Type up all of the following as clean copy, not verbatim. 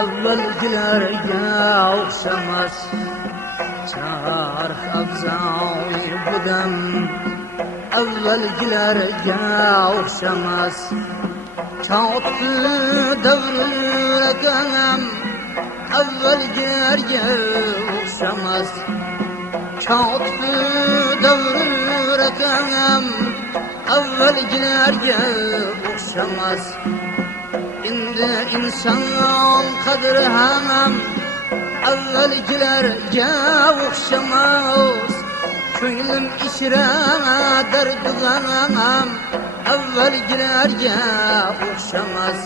Avvalgilarga o'xshamas charx avzoyi budam avvalgilarga o'xshamas chotdi davraganam avvalgilarga o'xshamas chotdi davraganam avvalgilarga o'xshamas endi inson qadri ham avvalgilarga o'xshamas ko'nglim ichra dardiganam avvalgilarga o'xshamas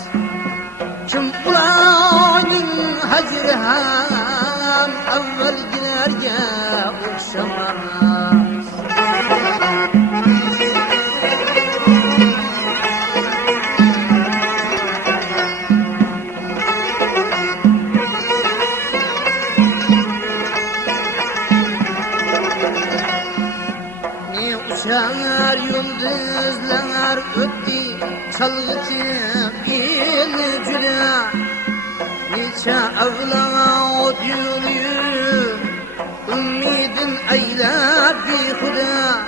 kim ularning hajri ham avvalgilarga o'xshamas Uçar yıldızlar öttü çalgıtıp ilcüle Neçe avlat yürüyor Ümmidin eylerdi Huda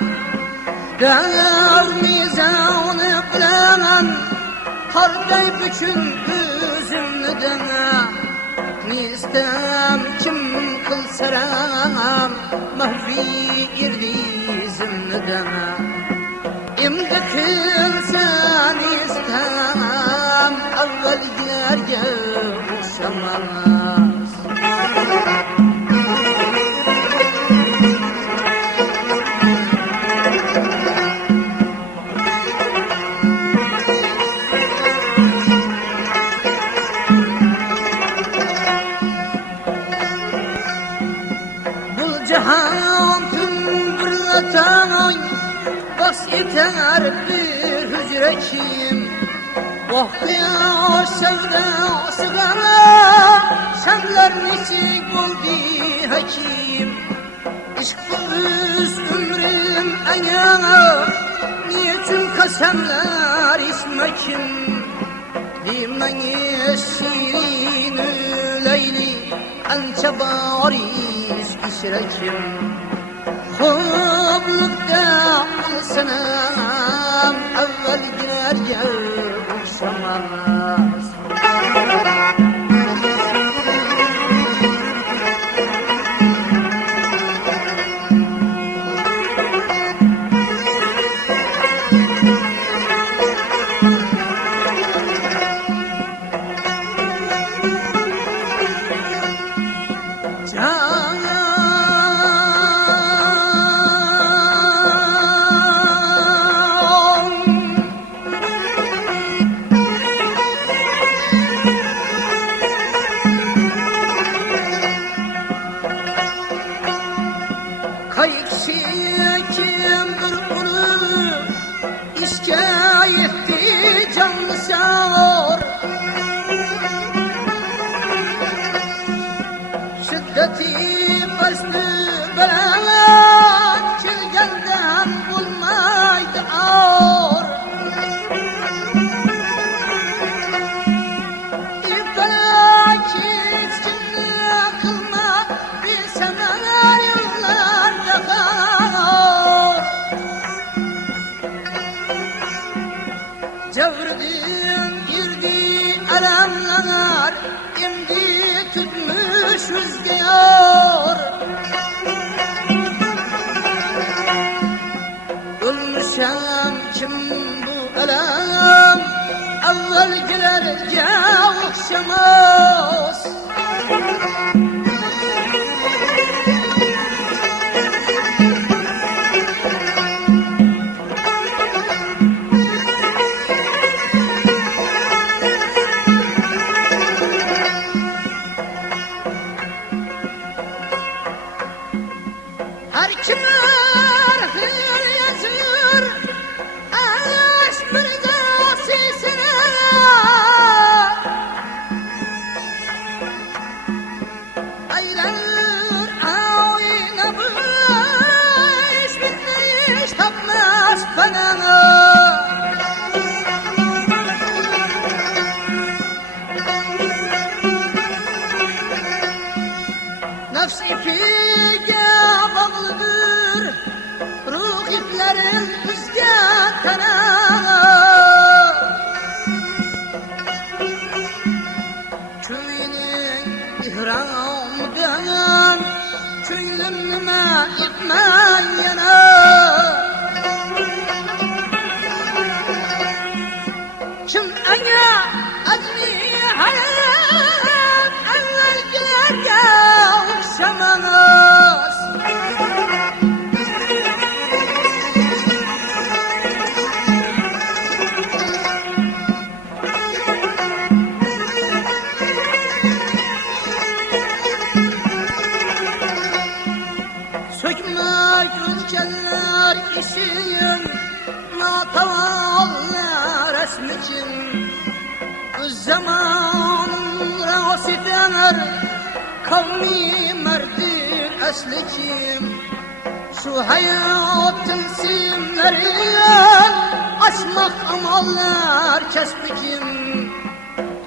Dağlar mizanı bilen Harday bütün üzümlü dene Nistem kim kılsaram Mahvi irdi zimnedeme İmdi kılsan istem Avvalgilerge uğraşamaz Bul cihan tüm bas yeter bir hücre kim Vakıya sevda sigara Şemler niçik buldu hakim İşk öz ömrüm ayağına Niçin kasemler içmekim Limani şirin leyli Anca baris işrekim Hublukta alsanam Avvalgilerge o'xshamas Kayıkçı kimdir onu işe etti canlı sağır Şiddeti bastı bela çilgenden bulmaydı ağır İfelak hiç kimle kılma bir seneler yıllarda kalır Cevrdin girdi alemler Şimdi tutmuş rüzgar Ölmüşem kim bu elem Evvelgilerge o'xshamas Her kimler hür yazır fena. Nefs ipiye bağlıdır, ruh iplerin bizge tene. Köyünün ihramıdan, köylümüme gitmen yana. Kim ene azmi hayat, evvelkilerge okşamaz. Sökmek rüzgarlar işin, natavallar esmekin. Öz zamanın rasifener, kavmi merdir eslikim. Şu hayatın simlerinden, açmak amallar kesbikim.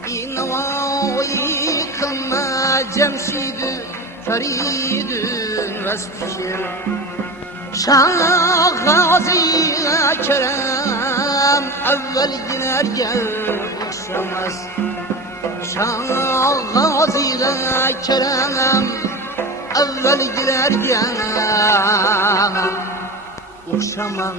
İnavayı kılma cemşidü, feridün vesbikim. Şah Gazi'ye kerem, evvel ginerge okşamaz. Şah Gazi'ye kerem, evvel ginerge okşamaz.